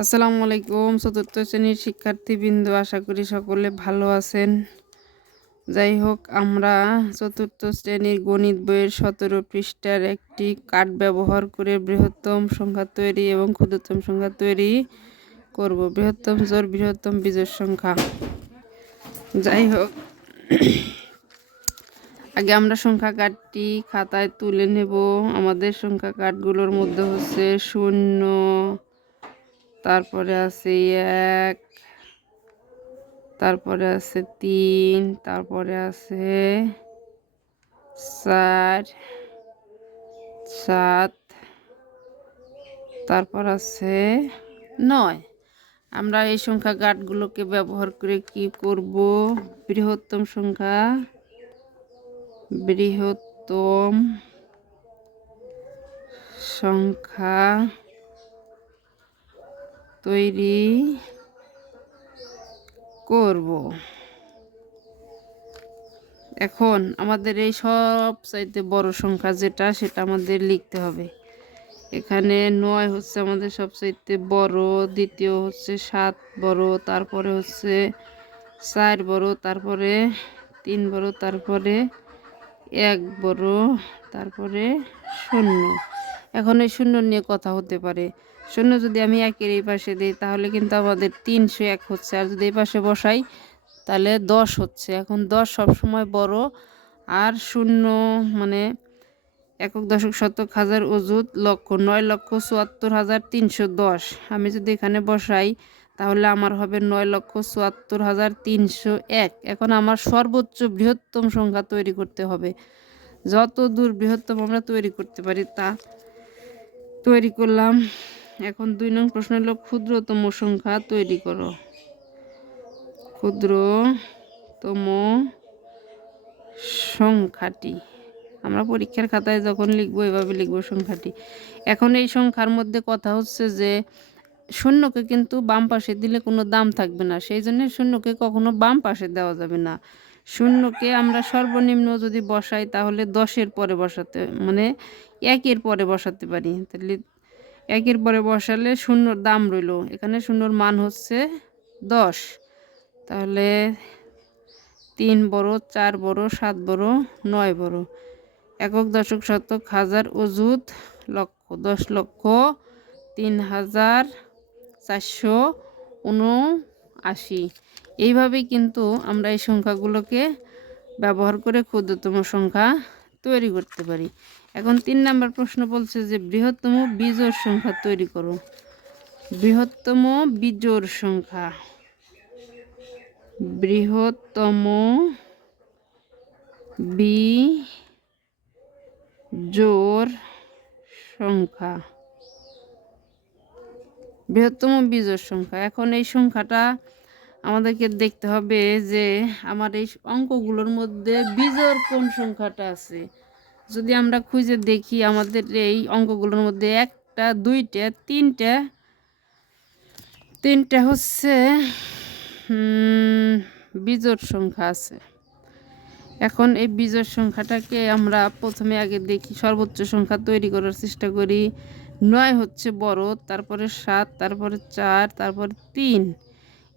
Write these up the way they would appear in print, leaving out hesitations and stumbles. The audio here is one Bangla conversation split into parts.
আসসালামু আলাইকুম। চতুর্থ শ্রেণীর শিক্ষার্থীবৃন্দ, আশা করি সকলে ভালো আছেন। যাই হোক, আমরা চতুর্থ শ্রেণীর গণিত বইয়ের 17 পৃষ্ঠার একটি কার্ড ব্যবহার করে বৃহত্তম সংখ্যা তৈরি এবং ক্ষুদ্রতম সংখ্যা তৈরি করব। বৃহত্তম জোড়, বৃহত্তম বিজোড় সংখ্যা। যাই হোক, আগে আমরা সংখ্যা কার্ডটি খাতায় তুলে নেব। আমাদের সংখ্যা কার্ডগুলোর মধ্যে হচ্ছে 0, তারপরে আছে 1, তারপরে আছে 3, তারপরে আছে 4, 7, তারপর আছে 9। আমরা এই সংখ্যা কার্ডগুলোকে ব্যবহার করে কি করব? বৃহত্তম সংখ্যা তৈরি করব। এখন আমাদের এই সবচাইতে বড় সংখ্যা যেটা, সেটা আমাদের লিখতে হবে। এখানে 9 হচ্ছে আমাদের সবচাইতে বড়, দ্বিতীয় হচ্ছে 7 বড়, তারপরে হচ্ছে 4 বড়, তারপরে 3 বড়, তারপরে 1 বড়, তারপরে 0। এখন এই 0 নিয়ে কথা হতে পারে। 0 যদি আমি 1-এর এই পাশে দিই তাহলে কিন্তু আমাদের 301 হচ্ছে, আর যদি এই পাশে বসাই তাহলে 10 হচ্ছে। এখন 10 সবসময় বড়, আর 0 মানে একক, দশক, শতক, হাজার, অযুত, লক্ষ। 9,74,310 আমি যদি এখানে বসাই তাহলে আমার হবে 9,74,301। এখন আমার সর্বোচ্চ বৃহত্তম সংখ্যা তৈরি করতে হবে। যত দূর বৃহত্তম আমরা তৈরি করতে পারি তা তৈরি করলাম। এখন 2 নং প্রশ্ন হলো ক্ষুদ্রতম সংখ্যা তৈরি করো। ক্ষুদ্রতম সংখ্যাটি আমরা পরীক্ষার খাতায় যখন লিখবো এভাবে লিখবো সংখ্যাটি। এখন এই সংখ্যার মধ্যে কথা হচ্ছে যে শূন্যকে কিন্তু বাম পাশে দিলে কোনো দাম থাকবে না, সেই জন্য শূন্যকে কখনো বাম পাশে দেওয়া যাবে না। শূন্যকে আমরা সর্বনিম্ন যদি বসাই তাহলে 10-এর পরে বসাতে, মানে 1-এর পরে বসাতে পারি। তাহলে 1-এর পরে বসালে শূন্যর দাম রইল, এখানে শূন্যর মান হচ্ছে 10। তাহলে 3 বড়, 4 বড়, 7 বড়, 9 বড়। একক, দশক, শতক, হাজার, অযুত, লক্ষ। 10,03,479। এইভাবেই কিন্তু আমরা এই সংখ্যাগুলোকে ব্যবহার করে ক্ষুদ্রতম সংখ্যা তৈরি করতে পারি। এখন 3 নম্বর প্রশ্ন বলছে যে বৃহত্তম বিজোড় সংখ্যা তৈরি করো। বৃহত্তম বিজোড় সংখ্যা। বৃহত্তম বিজোড় সংখ্যা। বৃহত্তম বিজোড় সংখ্যা। এখন এই সংখ্যাটা আমাদেরকে দেখতে হবে যে আমার এই অঙ্কগুলোর মধ্যে বিজোড় কোন সংখ্যাটা আছে। যদি আমরা খুঁজে দেখি আমাদের এই অঙ্কগুলোর মধ্যে 1টা, 2টা, 3টা হচ্ছে বিজোড় সংখ্যা আছে। এখন এই বিজোড় সংখ্যাটাকে আমরা প্রথমে আগে দেখি, সর্বোচ্চ সংখ্যা তৈরি করার চেষ্টা করি। 9 হচ্ছে বড়, তারপরে 7, তারপরে 4, তারপরে 3।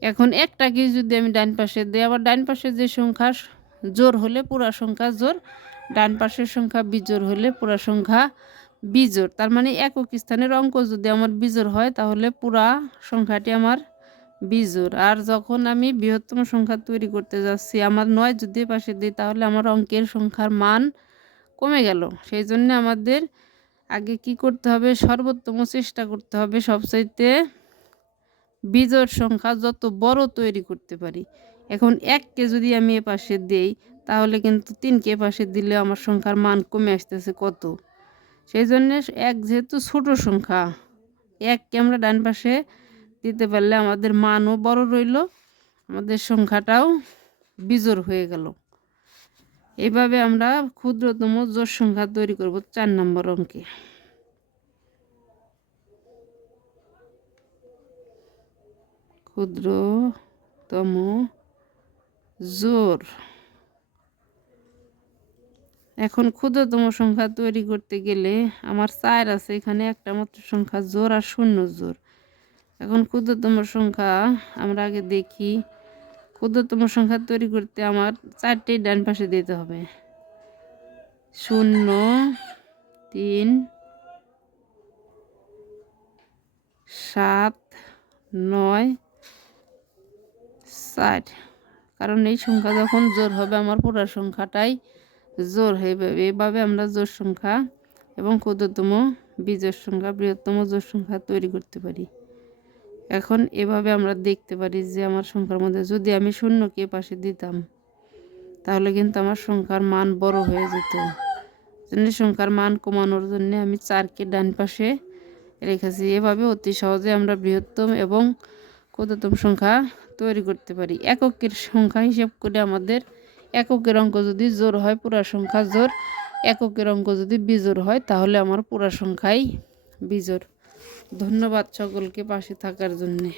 এখন একটাকে যদি আমি ডান পাশে দিই, আবার ডান পাশে যে সংখ্যা জোড় হলে পুরা সংখ্যা জোড়, ডান পাশের সংখ্যা বিজোড় হলে পুরা সংখ্যা বিজোড়। তার মানে একক স্থানের অঙ্ক যদি আমার বিজোড় হয় তাহলে পুরা সংখ্যাটি আমার বিজোড়। আর যখন আমি বৃহত্তম সংখ্যা তৈরি করতে যাচ্ছি, আমার 9 যদি পাশে দিই তাহলে আমার অঙ্কের সংখ্যার মান কমে গেল। সেই জন্য আমাদের আগে কি করতে হবে? সর্বোত্তম চেষ্টা করতে হবে সবচাইতে বিজোড় সংখ্যা যত বড় তৈরি করতে পারি। এখন 1কে যদি আমি এ পাশে দেই তাহলে কিন্তু 3কে পাশে দিলে আমার সংখ্যার মান কমে আসতেছে কত। সেই জন্য 1 যেহেতু ছোট সংখ্যা, 1কে আমরা ডান পাশে দিতে পারলে আমাদের মানও বড় রইল, আমাদের সংখ্যাটাও বিজোড় হয়ে গেল। এইভাবে আমরা ক্ষুদ্রতম জোড় সংখ্যা তৈরি করব 4 নম্বর অঙ্কে। ক্ষুদ্রতম জোড়। এখন ক্ষুদ্রতম সংখ্যা তৈরি করতে গেলে আমার 4 আছে, এখানে একটা মাত্র সংখ্যা জোড় আর 0 জোড়। এখন ক্ষুদ্রতম সংখ্যা আমরা আগে দেখি। ক্ষুদ্রতম সংখ্যা তৈরি করতে আমার 4টি ডান পাশে দিতে হবে। 0 3 7 9 4। কারণ এই সংখ্যা যখন জোড় হবে আমার পুরো সংখ্যাটাই জোড় হবে। এভাবে আমরা জোড় সংখ্যা এবং ক্ষুদ্রতম বিজোড় সংখ্যা বৃহত্তম জোড় সংখ্যা তৈরি করতে পারি। এখন এভাবে আমরা দেখতে পারি যে আমার সংখ্যার মধ্যে যদি আমি শূন্যকে পাশে দিতাম তাহলে কিন্তু আমার সংখ্যার মান বড় হয়ে যেত। জন্য সংখ্যার মান কমানোর জন্য আমি 4কে ডান পাশে রেখেছি। এভাবে অতি সহজে আমরা বৃহত্তম এবং ক্ষুদ্রতম সংখ্যা তৈরি করতে পারি। এককের সংখ্যা হিসেব করে আমাদের এককের অঙ্ক যদি জোড় হয় পুরা সংখ্যা জোড়, এককের অঙ্ক যদি বিজোড় হয় তাহলে আমার পুরা সংখ্যাই বিজোড়। ধন্যবাদ সকলকে পাশে থাকার জন্যে।